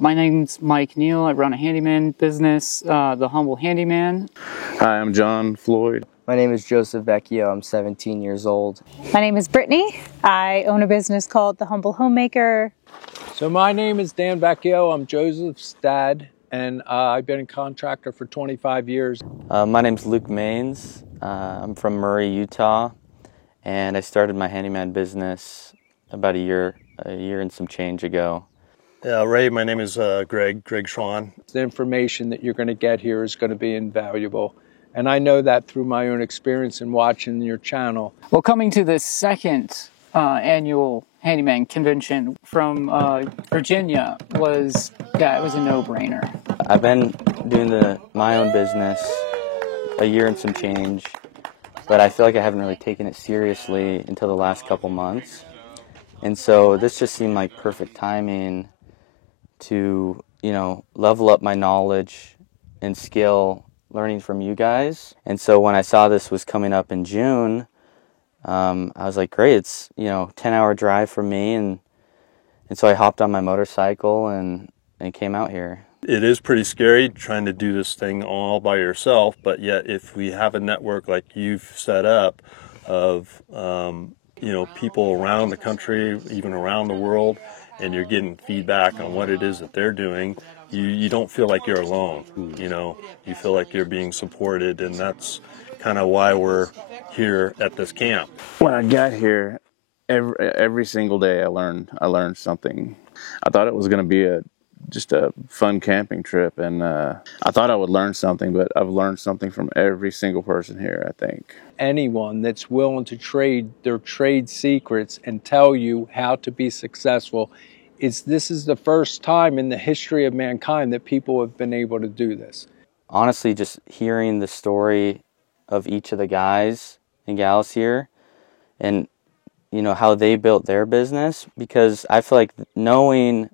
My name's Mike Neal. I run a handyman business, The Humble Handyman. Hi, I'm John Floyd. My name is Joseph Vecchio. I'm 17 years old. My name is Brittany. I own a business called The Humble Homemaker. So my name is Dan Vecchio. I'm Joseph's dad, and I've been a contractor for 25 years. My name's Luke Maines. I'm from Murray, Utah, and I started my handyman business about a year and some change ago. Ray, my name is Greg Schwan. The information that you're going to get here is going to be invaluable. And I know that through my own experience in watching your channel. Well, coming to the second annual handyman convention from Virginia it was a no-brainer. I've been doing my own business a year and some change, but I feel like I haven't really taken it seriously until the last couple months. And so this just seemed like perfect timing to, level up my knowledge and skill learning from you guys. And so when I saw this was coming up in June, I was like, great, it's, 10-hour drive from me. And so I hopped on my motorcycle and came out here. It is pretty scary trying to do this thing all by yourself, but yet if we have a network like you've set up of, people around the country, even around the world, and you're getting feedback on what it is that they're doing, you don't feel like you're alone. You feel like you're being supported, and that's kind of why we're here at this camp. When I got here, every single day I learned something. I thought it was going to be just a fun camping trip, and I thought I would learn something, but I've learned something from every single person here, I think. Anyone that's willing to trade their trade secrets and tell you how to be successful, this is the first time in the history of mankind that people have been able to do this. Honestly, just hearing the story of each of the guys and gals here and, how they built their business, because I feel like knowing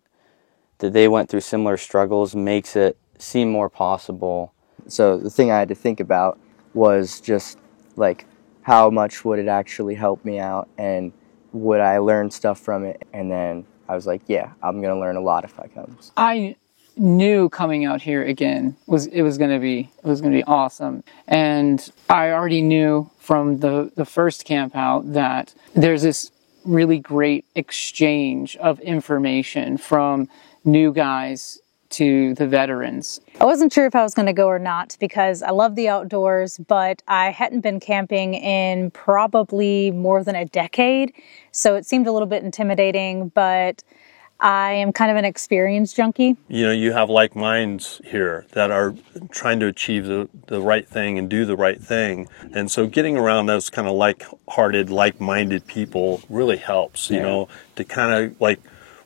that they went through similar struggles makes it seem more possible. So the thing I had to think about was just like how much would it actually help me out, and would I learn stuff from it? And then I was like, yeah, I'm going to learn a lot if I come. I knew coming out here again it was going to be awesome. And I already knew from the first camp out that there's this really great exchange of information from new guys to the veterans. I wasn't sure if I was going to go or not because I love the outdoors, but I hadn't been camping in probably more than a decade, so it seemed a little bit intimidating, but I am kind of an experience junkie. You have like minds here that are trying to achieve the right thing and do the right thing. And so getting around those kind of like-hearted, like-minded people really helps, to kind of like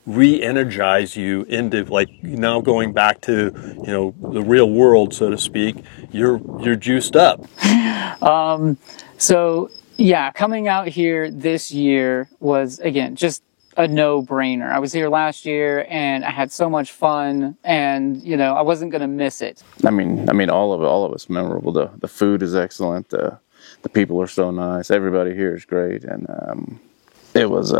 re-energize you into like now going back to, the real world, so to speak. You're juiced up. So yeah, coming out here this year was, again, just a no-brainer. I was here last year and I had so much fun, and I wasn't going to miss it. I mean, all of it's memorable. The food is excellent. The people are so nice. Everybody here is great, and it was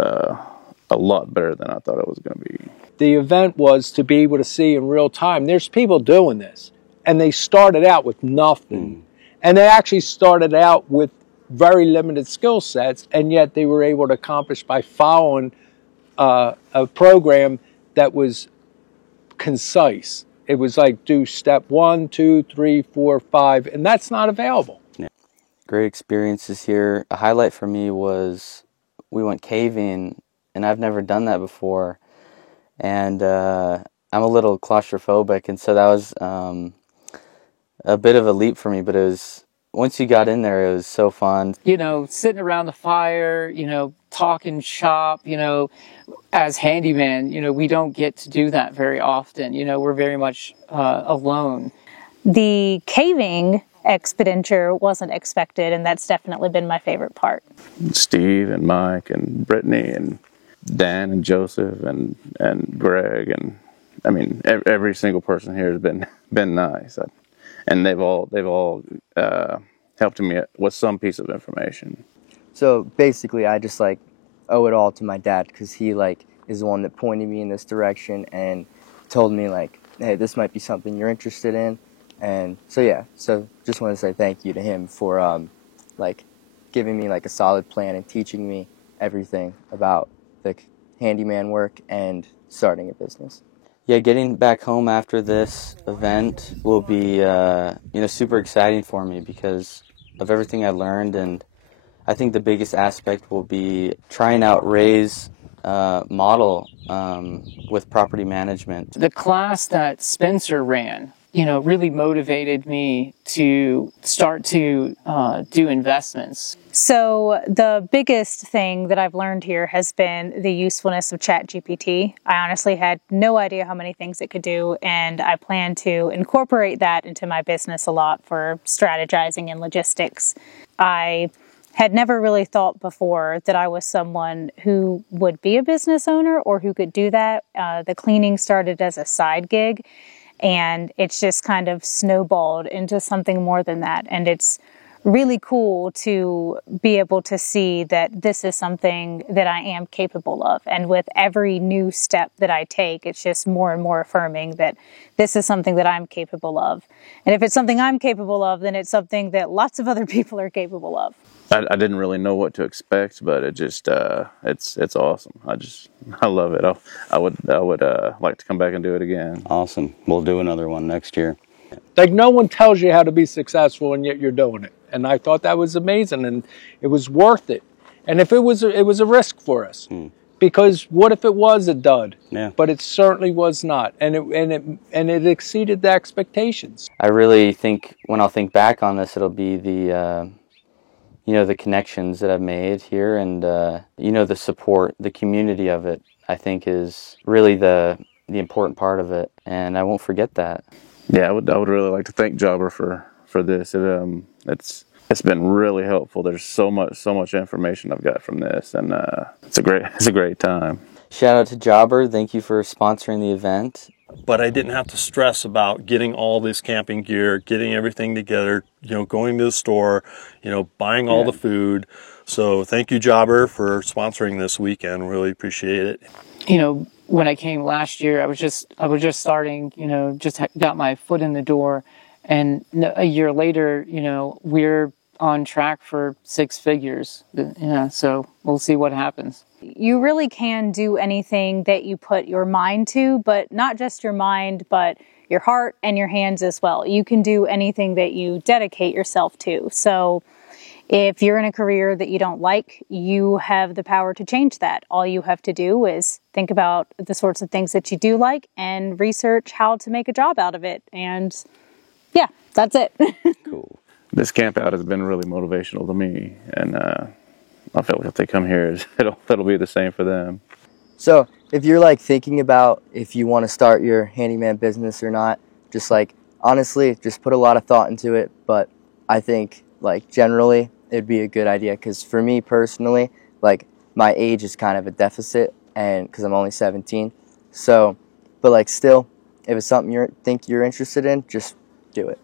a lot better than I thought it was going to be. The event was to be able to see in real time, there's people doing this, and they started out with nothing. And they actually started out with very limited skill sets, and yet they were able to accomplish by following a program that was concise. It was like do step 1, 2, 3, 4, 5, and that's not available. Yeah. Great experiences here. A highlight for me was we went caving, and I've never done that before. And I'm a little claustrophobic, and so that was a bit of a leap for me, but once you got in there, it was so fun. Sitting around the fire, talking shop, as handyman, we don't get to do that very often. We're very much alone. The caving expenditure wasn't expected, and that's definitely been my favorite part. Steve and Mike and Brittany and Dan and Joseph and Greg, and I mean every single person here has been nice. And they've all helped me with some piece of information. So basically, I just owe it all to my dad, because he is the one that pointed me in this direction, and told me like, hey, this might be something you're interested in. And so yeah, so just want to say thank you to him for like giving me like a solid plan and teaching me everything about the handyman work and starting a business. Yeah, getting back home after this event will be super exciting for me because of everything I learned, and I think the biggest aspect will be trying out Ray's model with property management. The class that Spencer ran, really motivated me to start to do investments. So the biggest thing that I've learned here has been the usefulness of ChatGPT. I honestly had no idea how many things it could do, and I plan to incorporate that into my business a lot for strategizing and logistics. I had never really thought before that I was someone who would be a business owner or who could do that. The cleaning started as a side gig, and it's just kind of snowballed into something more than that. And it's really cool to be able to see that this is something that I am capable of. And with every new step that I take, it's just more and more affirming that this is something that I'm capable of. And if it's something I'm capable of, then it's something that lots of other people are capable of. I didn't really know what to expect, but it just it's awesome. I love it. I would like to come back and do it again. Awesome. We'll do another one next year. Like, no one tells you how to be successful, and yet you're doing it. And I thought that was amazing, and it was worth it. And if it was a risk for us, because what if it was a dud? Yeah. But it certainly was not, and it exceeded the expectations. I really think when I'll think back on this, it'll be the connections that I've made here, and the support, the community of it, I think is really the important part of it, and I won't forget that. Yeah, I would really like to thank Jobber for this. It's been really helpful. There's so much information I've got from this, and it's a great time. Shout out to Jobber. Thank you for sponsoring the event. But I didn't have to stress about getting all this camping gear, getting everything together, going to the store, buying all the food. So thank you, Jobber, for sponsoring this weekend. Really appreciate it. When I came last year, I was just starting, just got my foot in the door. And a year later, we're on track for 6 figures. So we'll see what happens. You really can do anything that you put your mind to, but not just your mind, but your heart and your hands as well. You can do anything that you dedicate yourself to. So if you're in a career that you don't like, you have the power to change that. All you have to do is think about the sorts of things that you do like and research how to make a job out of it. And yeah, that's it. Cool. This camp out has been really motivational to me, and I feel like if they come here, it'll be the same for them. So if you're like thinking about if you want to start your handyman business or not, just like honestly, just put a lot of thought into it. But I think like generally it'd be a good idea, because for me personally, like my age is kind of a deficit, and because I'm only 17. So, but like still, if it's something you think you're interested in, just do it.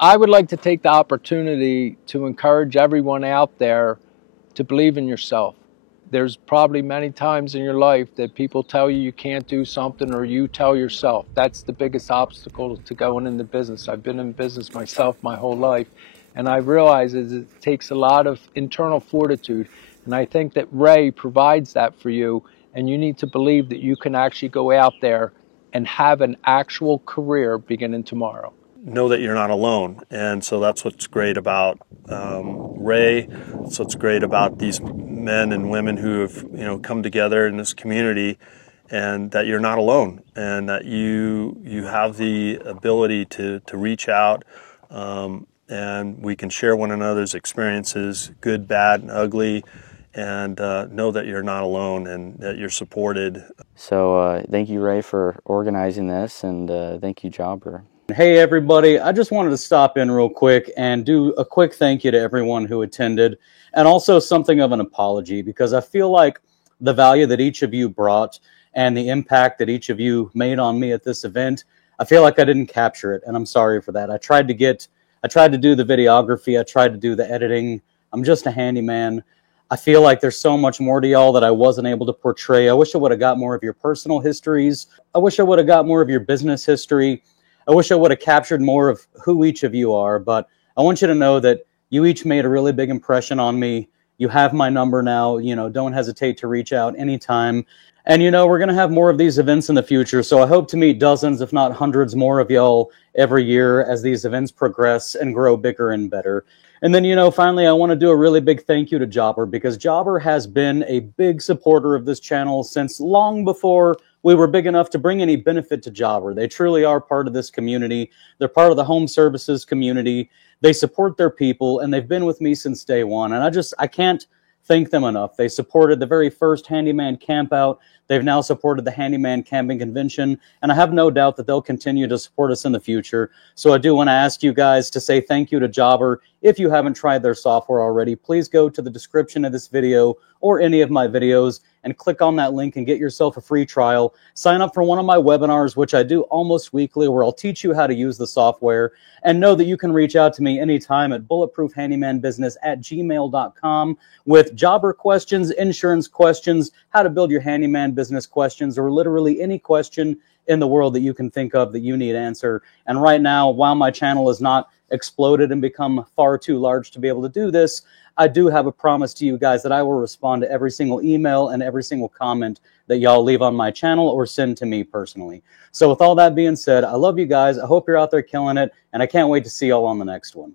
I would like to take the opportunity to encourage everyone out there to believe in yourself. There's probably many times in your life that people tell you can't do something, or you tell yourself. That's the biggest obstacle to going into business. I've been in business myself my whole life, and I realize it takes a lot of internal fortitude. And I think that Ray provides that for you, and you need to believe that you can actually go out there and have an actual career beginning tomorrow. Know that you're not alone, and so that's what's great about Ray. So it's great about these men and women who have come together in this community, and that you're not alone, and that you have the ability to reach out, and we can share one another's experiences, good, bad, and ugly, and know that you're not alone and that you're supported. So thank you, Ray, for organizing this, and thank you, Jobber. Hey everybody, I just wanted to stop in real quick and do a quick thank you to everyone who attended, and also something of an apology, because I feel like the value that each of you brought and the impact that each of you made on me at this event, I feel like I didn't capture it, and I'm sorry for that. I tried to do the videography, I tried to do the editing. I'm just a handyman. I feel like there's so much more to y'all that I wasn't able to portray. I wish I would have got more of your personal histories. I wish I would have got more of your business history. I wish I would have captured more of who each of you are, but I want you to know that you each made a really big impression on me. You have my number now. You know, don't hesitate to reach out anytime. And, you know, we're going to have more of these events in the future. So I hope to meet dozens, if not hundreds more of y'all every year as these events progress and grow bigger and better. And then, you know, finally, I want to do a really big thank you to Jobber, because Jobber has been a big supporter of this channel since long before we were big enough to bring any benefit to Jobber. They truly are part of this community. They're part of the home services community. They support their people, and they've been with me since day one. And I can't thank them enough. They supported the very first Handyman Camp Out. They've now supported the Handyman Camping Convention, and I have no doubt that they'll continue to support us in the future. So I do want to ask you guys to say thank you to Jobber. If you haven't tried their software already, please go to the description of this video or any of my videos and click on that link and get yourself a free trial. Sign up for one of my webinars, which I do almost weekly, where I'll teach you how to use the software. And know that you can reach out to me anytime at bulletproofhandymanbusiness@gmail.com with Jobber questions, insurance questions, how to build your handyman business questions, or literally any question in the world that you can think of that you need answer. And right now, while my channel has not exploded and become far too large to be able to do this, I do have a promise to you guys that I will respond to every single email and every single comment that y'all leave on my channel or send to me personally. So with all that being said, I love you guys. I hope you're out there killing it, and I can't wait to see y'all on the next one.